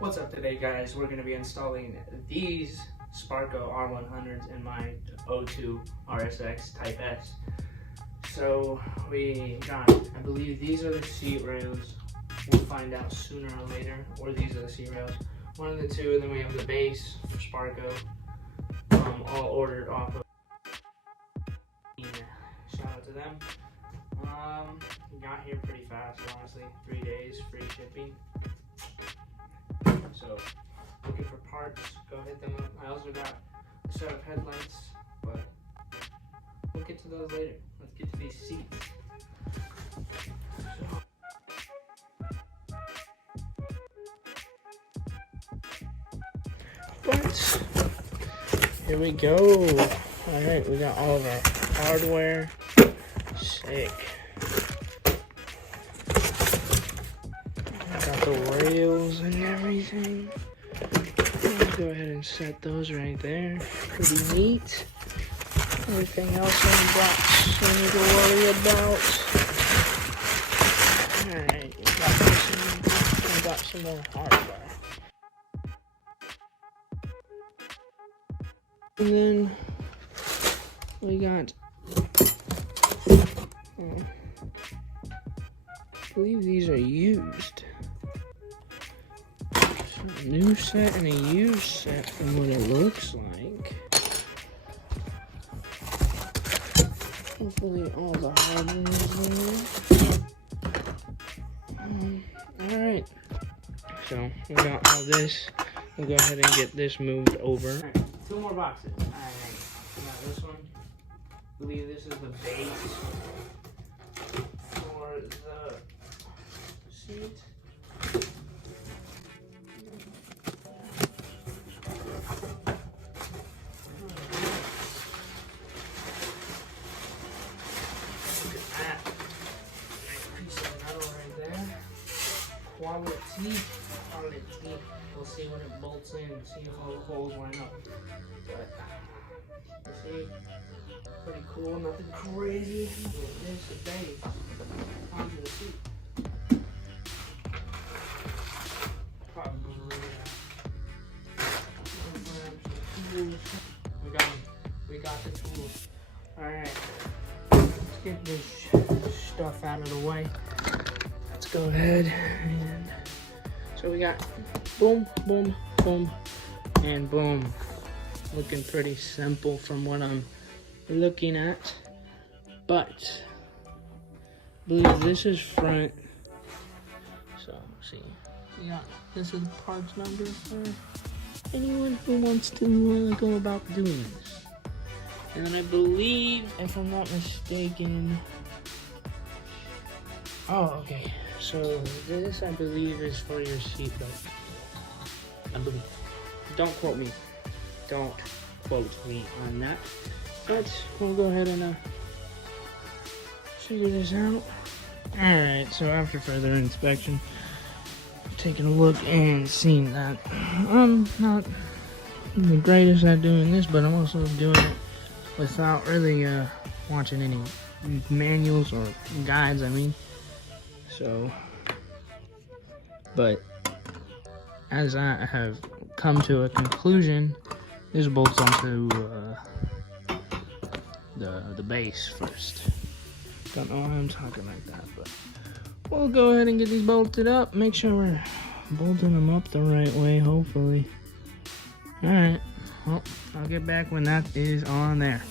What's up today, guys? We're going to be installing these Sparco R100s in my 02 RSX Type S. So we got, I believe these are the seat rails. We'll find out sooner or later, or these are the seat rails. One of the two, and then we have the base for Sparco, all ordered off of. Shout out to them. We got here pretty fast, honestly. 3 days, free shipping. So, looking for parts, go hit them up. I also got a set of headlights, but we'll get to those later. Let's get to these seats. But here we go. Alright, we got all of our hardware. Sick. Got the rails and everything. Let's go ahead and set those right there. Pretty neat. Everything else in the box I need to worry about. Alright, I got some more hardware. And then we got, I believe these are used. A new set and a used set from what it looks like. Hopefully all the hardware is there. Alright, so we got all this. We'll go ahead and get this moved over. All right, 2 more boxes. Alright, we got this one. I believe this is the base for the seat. Quality. We'll see when it bolts in, see if all the holes line up. But you see, pretty cool, nothing crazy. This base onto the seat. Probably we got the tools. Alright, let's get this stuff out of the way. Let's go ahead and so we got boom, boom, boom, and boom. Looking pretty simple from what I'm looking at, but I believe this is front. So see, yeah, this is the parts number for anyone who wants to go about doing this. And then I believe, if I'm not mistaken, oh, okay. So this, I believe, is for your seatbelt. I believe. Don't quote me. Don't quote me on that. But we'll go ahead and figure this out. Alright, so after further inspection, taking a look and seeing that I'm not the greatest at doing this, but I'm also doing it without really watching any manuals or guides, I mean. So, but as I have come to a conclusion, this bolts onto the base first. Don't know why I'm talking like that, but we'll go ahead and get these bolted up. Make sure we're bolting them up the right way, hopefully. Alright, well, I'll get back when that is on there.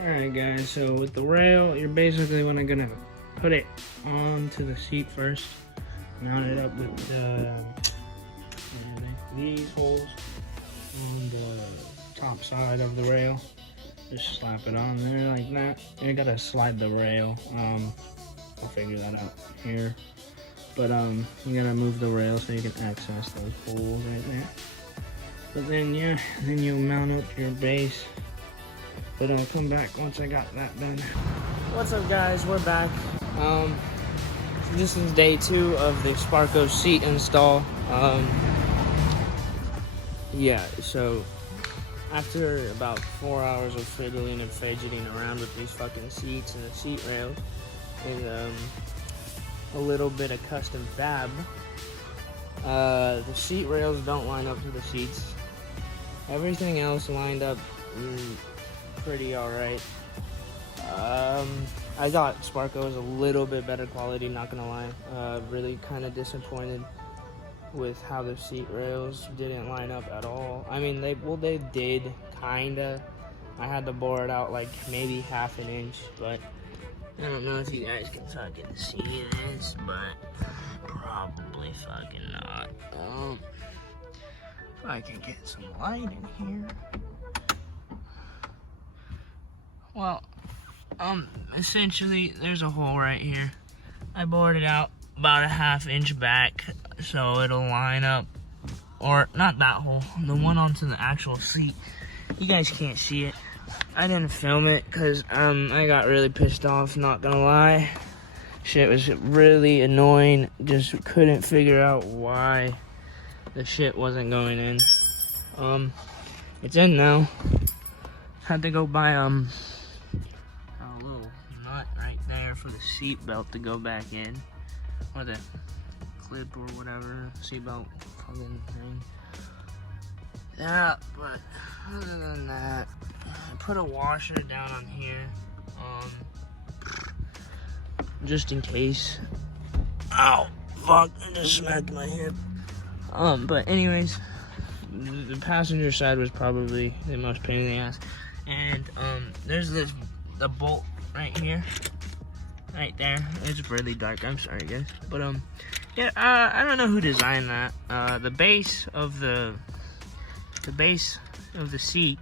Alright guys, so with the rail, you're basically gonna put it onto the seat first. Mount it up with these holes on the top side of the rail. Just slap it on there like that. You gotta slide the rail. I'll figure that out here. But you gotta move the rail so you can access those holes right there. But then yeah, then you'll mount up your base. But I'll come back once I got that done. What's up guys, we're back. This is day 2 of the Sparco seat install. Yeah, so after about 4 hours of fiddling and fidgeting around with these fucking seats and the seat rails and a little bit of custom fab, The seat rails don't line up to the seats. Everything else lined up pretty alright. I thought Sparco was a little bit better quality, not gonna lie. Really kind of disappointed with how the seat rails didn't line up at all. I mean, they did, kinda. I had to bore it out like maybe half an inch, but I don't know if you guys can fucking see this, but probably fucking not. If I can get some light in here. Well, essentially, there's a hole right here. I bored it out about a ½ inch back, so it'll line up, or not that hole, the one onto the actual seat. You guys can't see it. I didn't film it because I got really pissed off, not gonna lie. Shit was really annoying, just couldn't figure out why the shit wasn't going in. It's in now. Had to go buy a little nut right there for the seat belt to go back in, or the clip or whatever, seat belt fucking thing. Yeah, but other than that, I put a washer down on here, just in case. Ow, fuck, I just smacked my hip. But anyways, the passenger side was probably the most pain in the ass. And, there's the bolt right here, right there. It's really dark, I'm sorry guys. But, yeah, I don't know who designed that. The base of the seat,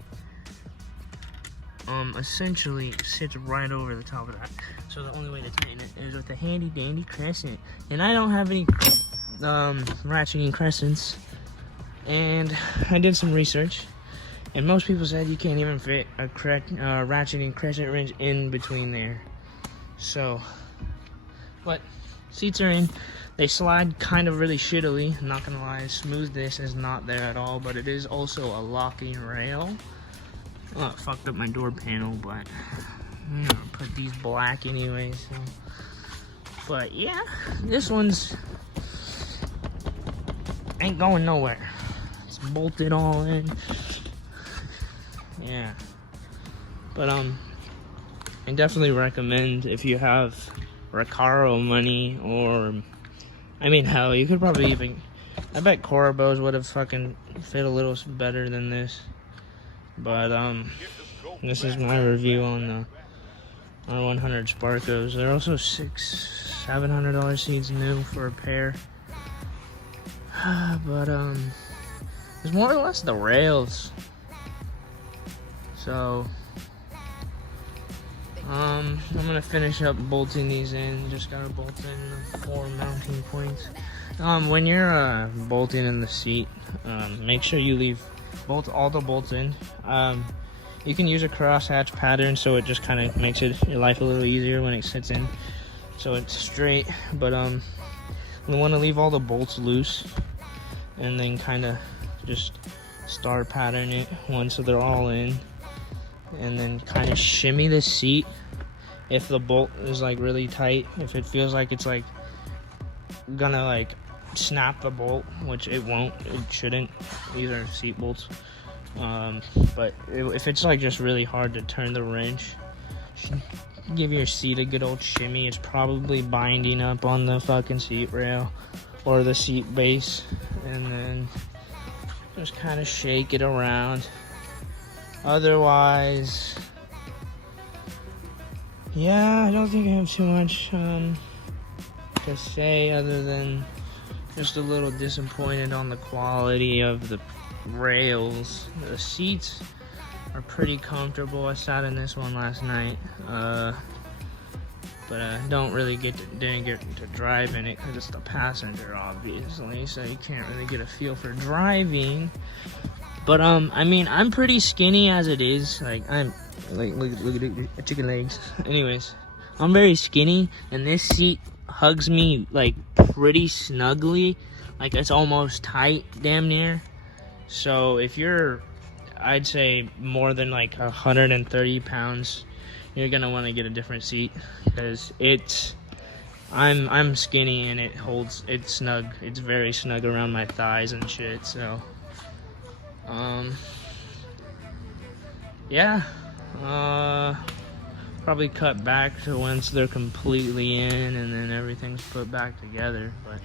essentially sits right over the top of that. So the only way to tighten it is with a handy dandy crescent. And I don't have any, ratcheting crescents. And I did some research. And most people said you can't even fit a ratcheting crescent wrench in between there. So, but seats are in. They slide kind of really shittily, I'm not gonna lie. Smoothness is not there at all, but it is also a locking rail. Well, it fucked up my door panel, but I'm gonna put these black anyway, so. But yeah, this one's ain't going nowhere. It's bolted all in. Yeah. But I definitely recommend if you have Recaro money, or I mean, hell, you could probably even, I bet Corabos would have fucking fit a little better than this. But, this is my review on the R100 Sparcos. They're also $700 seats new for a pair. But, it's more or less the rails. So, I'm gonna finish up bolting these in. Just gotta bolt in the 4 mounting points. When you're bolting in the seat, make sure you leave all the bolts in. You can use a crosshatch pattern, so it just kind of makes your life a little easier when it sits in, so it's straight. But we want to leave all the bolts loose, and then kind of just star pattern it once so they're all in. And then kind of shimmy the seat if the bolt is like really tight. If it feels like it's like gonna like snap the bolt, which it won't, it shouldn't. These are seat bolts. But if it's like just really hard to turn the wrench, give your seat a good old shimmy. It's probably binding up on the fucking seat rail or the seat base, and then just kind of shake it around. Otherwise, yeah, I don't think I have too much to say other than just a little disappointed on the quality of the rails. The seats are pretty comfortable. I sat in this one last night, but I didn't get to drive in it because it's the passenger, obviously, so you can't really get a feel for driving. But I mean, I'm pretty skinny as it is. Like, I'm like, look at the chicken legs. Anyways, I'm very skinny, and this seat hugs me like pretty snugly, like it's almost tight, damn near. So if you're, I'd say more than like 130 pounds, you're gonna want to get a different seat, because it's I'm skinny and it's snug. It's very snug around my thighs and shit. So, yeah, probably cut back to once they're completely in and then everything's put back together. But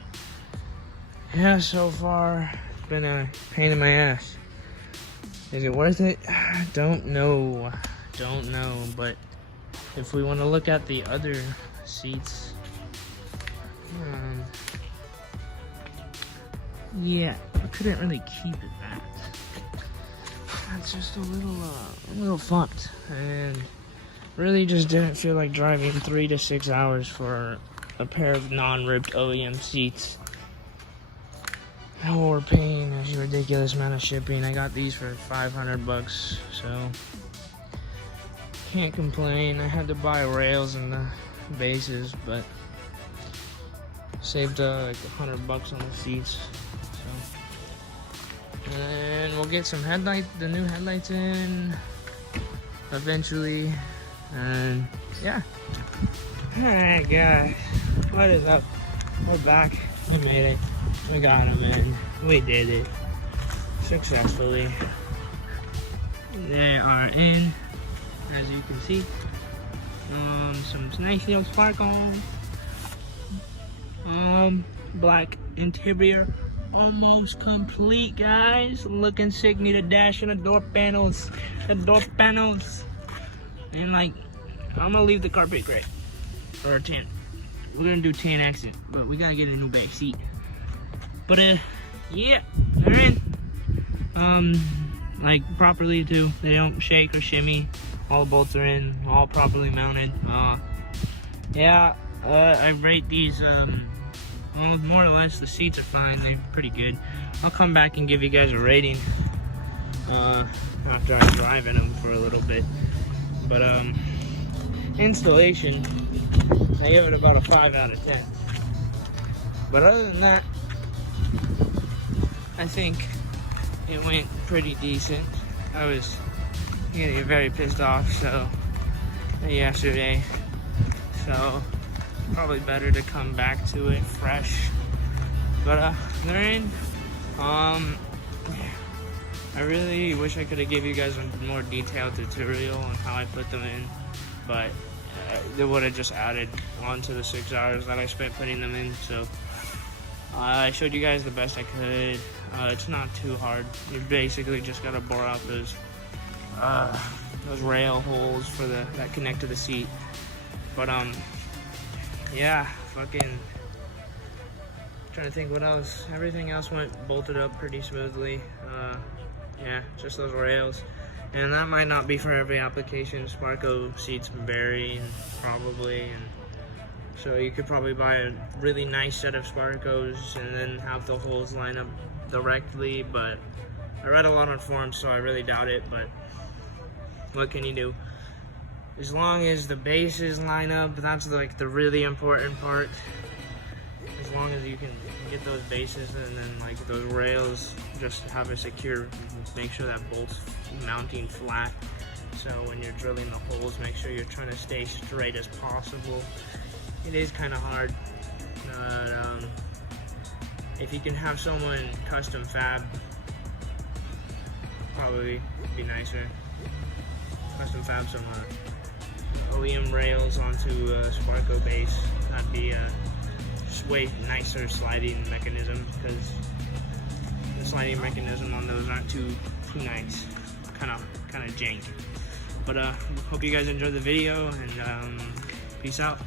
yeah, so far it's been a pain in my ass. Is it worth it? Don't know. But if we want to look at the other seats, yeah, I couldn't really keep it back. It's just a little fucked, and really just didn't feel like driving 3 to 6 hours for a pair of non-ripped OEM seats. Or paying a ridiculous amount of shipping. I got these for $500, so can't complain. I had to buy rails and the bases, but saved like $100 on the seats. So, and we'll get some the new headlights in eventually, and yeah. All right, guys, what is up? We're back. We made it. We got them in. We did it successfully. They are in, as you can see. Some nice little Sparco. Black interior, almost complete, guys. Looking sick. Need a dash and the door panels. And like, I'm gonna leave the carpet gray or tan. We're gonna do tan accent, but we gotta get a new back seat. But yeah, they're in. Like properly too. They don't shake or shimmy. All the bolts are in, all properly mounted. Yeah, I rate these. Well, more or less, the seats are fine. They're pretty good. I'll come back and give you guys a rating after I drive in them for a little bit. But installation, I give it about a 5 out of 10. But other than that, I think it went pretty decent. I was getting very pissed off yesterday, so probably better to come back to it fresh. But they're in. I really wish I could have gave you guys a more detailed tutorial on how I put them in, but they would have just added on to the 6 hours that I spent putting them in. So I showed you guys the best I could. It's not too hard. You basically just gotta bore out those rail holes for that connect to the seat. But yeah, fucking trying to think what else. Everything else went bolted up pretty smoothly. Yeah, just those rails. And that might not be for every application. Sparco seats vary, probably, and so you could probably buy a really nice set of Sparcos and then have the holes line up directly, but I read a lot on forums, so I really doubt it. But what can you do? As long as the bases line up, that's like the really important part. As long as you can get those bases and then like those rails, just have a secure, make sure that bolt's mounting flat. So when you're drilling the holes, make sure you're trying to stay straight as possible. It is kind of hard, but if you can have someone custom fab, probably be nicer. Custom fab some OEM rails onto a Sparco base. That'd be a way nicer sliding mechanism, because the sliding mechanism on those aren't too nice. Kind of janky. But hope you guys enjoyed the video, and peace out.